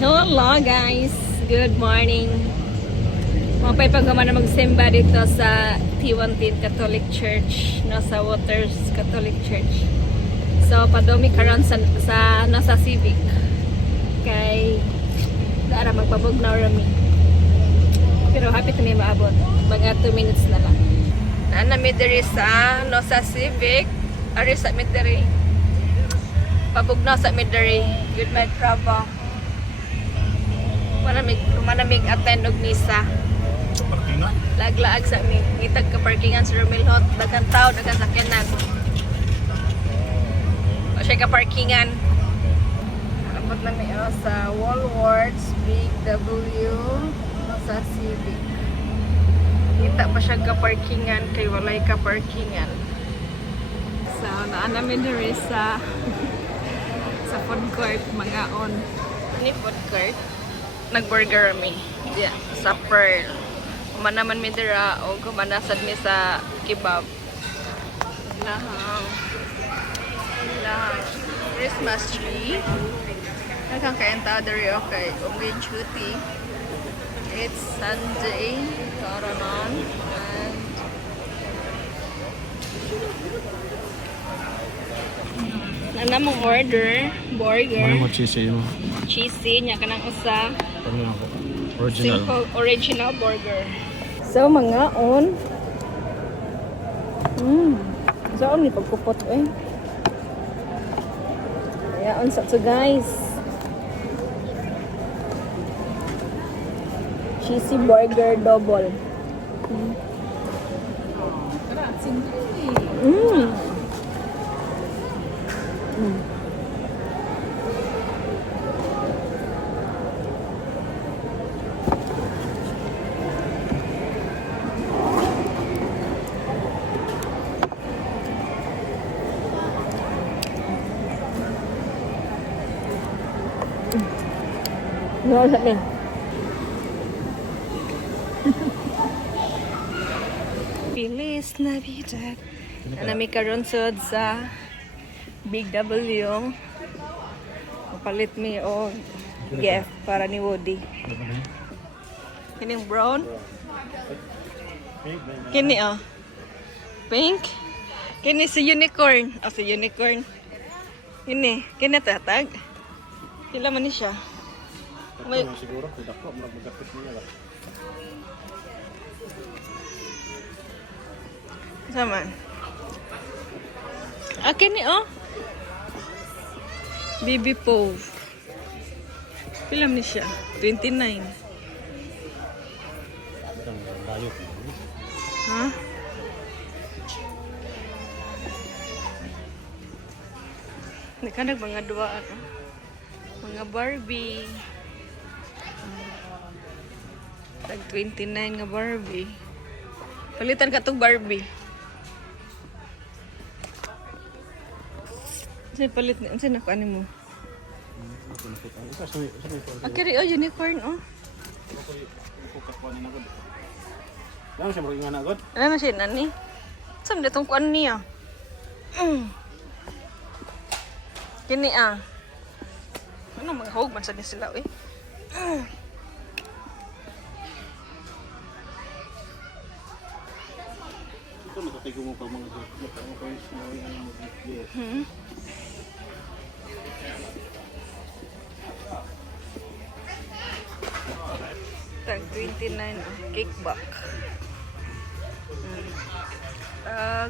Hello guys! Good morning! Mapay pagkaman na magsimba dito sa T110 Catholic Church, no, sa Waters Catholic Church. So, padumi karon sa nasa Civic. Kay dara magpabugnaw rami. Pero happy to may maabot. Mga 2 minutes na lang. Naanami diri sa no sa Civic. Ari sa midiri. Pabugnaw sa midiri. Good night, travel. Manamig attend og misa. Parkingan? Laglaag sa amin. Ngitag ka parkingan sa Romilhot. Daghang tao, daghang sakyanan. O siya ka parkingan. Dapat namin sa Woolworths, Big W, sa Civic. Ngita pa siya ka parkingan kay walay ka parkingan. So, naan namin diri sa food court, mga on. Ni food court? Nag-burger kami. Yeah, sa Pearl. Kumanaman mi dira o kumanasad mi sa kebab. Lahang Christmas tree. Nagkang kainta diri okay. Umi duty. It's Sunday. Karanan. And na namang order burger. Ano mo cheesy mo? Cheesy nya kanang usa. Ano ako? Original. Simple original burger. So mga on. So ni pagkupot eh. Kaya on sa to guys. Cheesy burger double. No, sabi. Feliz Navidad. Nami karon sud sa Big W. Mapalit mi og gift para ni Woody. Kining brown. Kini pink. Kini si unicorn. Si unicorn. Kini tatag. Pila man ni siya? May siguro tidak ko magagapit niya ba. Sama. Akin ni Baby Pove. Pilam ni siya. 29. Ha? Nagkanag mga dua mga Barbie. Tag 29 nga Barbie. Palitan ka tong Barbie. Say palit ni unsa na ko ani mo? Akiri unicorn Ano siya maging agad? Ano siya nani? Saan ditong kuan niya? Kini Ano mga hog man sa ni sila eh. Ito matatigo mo pa mga Tag 29 kickback.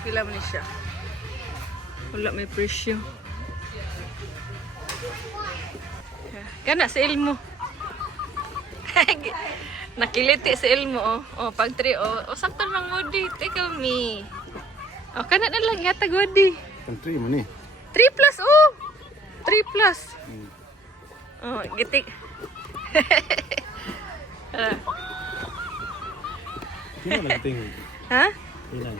Pila man ni siya. Wala may presyo. Kana sa ilmo. Nakiliti sa ilmo pag 3 sakto lang Woody, take me. Kana na lang yata Woody. country mo ni. 3 plus 3 plus. Gitik. Kino lang tingin. Ha? Ilan?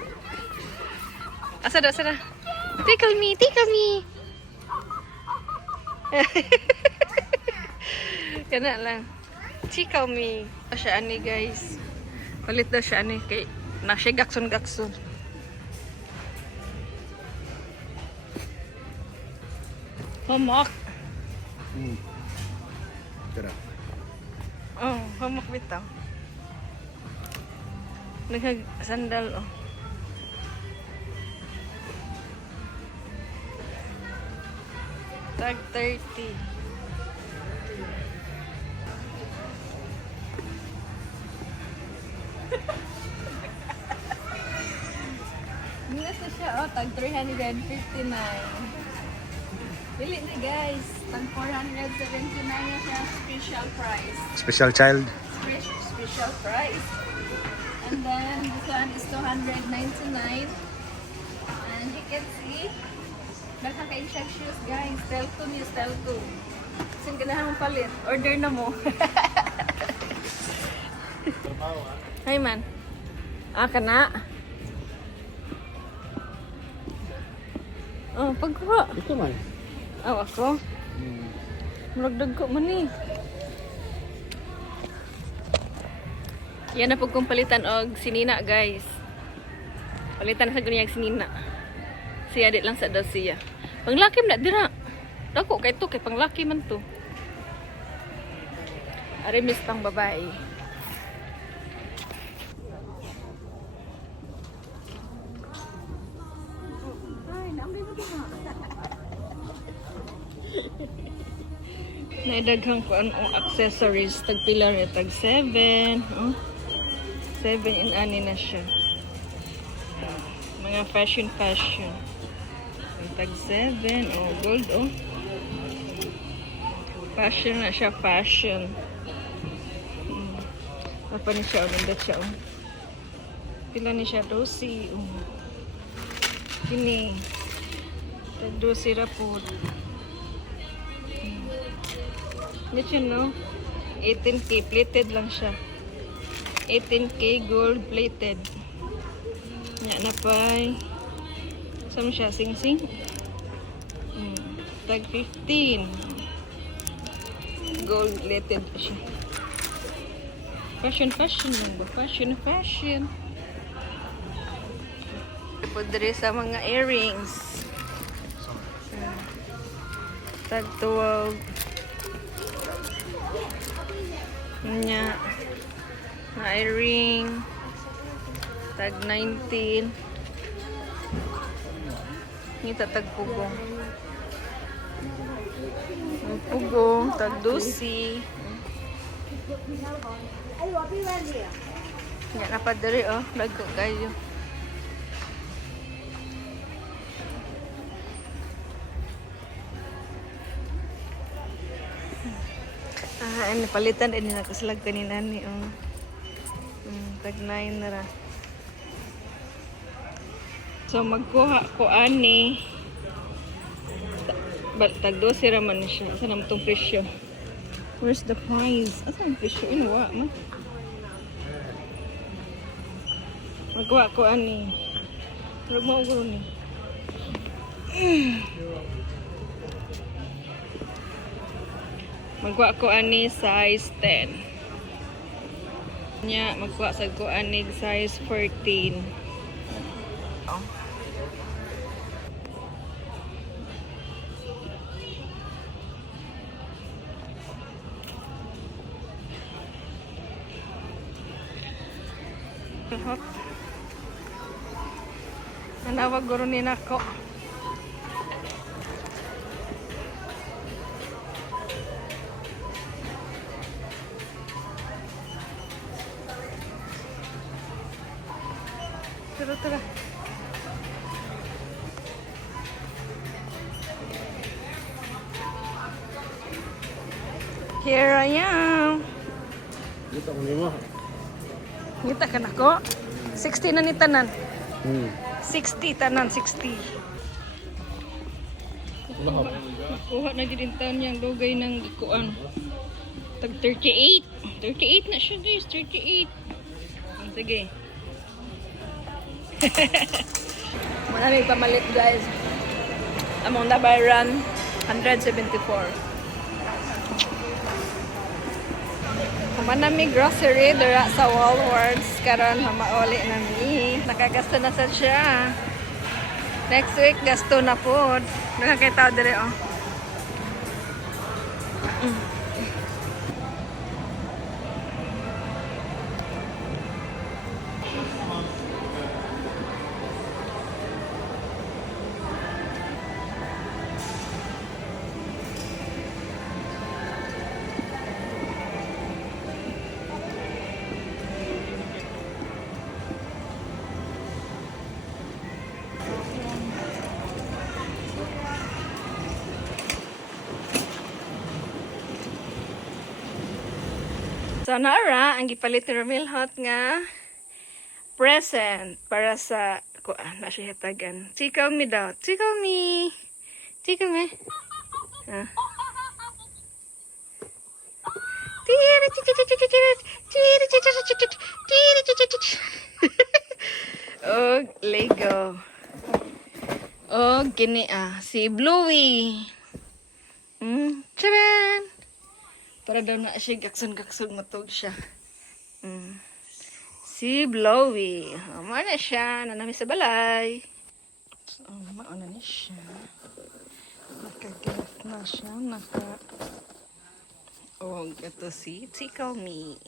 Asada. Tickle me. Kana lang. Tickle me. Siya ani guys. Palit daw siya ani kay na siya gakson. Homak. Tara. Oh, hamak bitaw. Naghag sandal oh. Tag 30. Minus na siya oh, tag 359. Dili na guys, tag 479 na siya special price. Special child. Special price. And then this one is 299. And you can see, nakakain siya shoes guys. Style 2 niya, style 2. Saan ganahan mong palit? Order na mo. Hi man. Ka na. Oh, pagkuha. Ito man. Oh, ako. Muragdag ko man eh. Yan na po kong palitan og sinina guys. Palitan na sa ganyan sinina. Siya di lang sa daw siya. Panglaki na dira. Dako kay to kay panglaki man to. Arimis pang babae. Naidaghang ko ang accessories. Tagpila rin. Tag 7. Oh. 7 in ani na siya. Mga fashion. Tag 7. Oh, gold oh. Fashion na siya. Fashion. Apa ni siya? Ganda siya oh. Pila ni siya? 12. Oh. Kini. Tag 12 rapod. Yan siya, no? 18K. Plated lang siya. 18K gold plated. Yan na pa. Saan siya? Sing-sing? Tag 15. Gold plated siya. Fashion lang ba? Fashion. Pwede sa mga earrings. Tag 12. Nya earring tag 19 ngita tag pugong tag 12 nga napadari oh lago kayo ano palitan din na kasalag kanina ni tag 9 na ra. So magkuha ko ani tag 12 ra man siya. Asa naman tong presyo? Where's the price? Asa ang presyo? Inuwa man. Magkuha ko ani. Pero mo ko ni. Magkuha ko ani size 10. Nya magkuha sa ko ani size 14. Oh. Nanawag guro ni nako. Tara. Here I am. Dito ko nimo. Ngita ka na ko? 60 na ni tanan. 60 tanan, 60. Kuha na din taon niyang lugay ng kuan. Tag 38. 38 na siya guys, 38. Sige. Maraming pamalit guys. Among nabayaran 174. Manami grocery dira sa Walworths karon mauli na mi. Nakagasto na sad siya. Next week gasto na pod. Nakakita dire oh. So, naara, ang gipalit ni Romel Hot nga present para sa kuan na siya hatagan. Chikaw mi daw. Chikaw mi. Chikaw mi. Ah. Oh, Lego. Oh, gini si Bluey. Charan. Para daw na siya gakson-gakson matog siya. Si Blowy. Mana siya. Nanami sa balay. So, mauna ni siya. Nakagat na siya. Oh, ito si Tickle Me.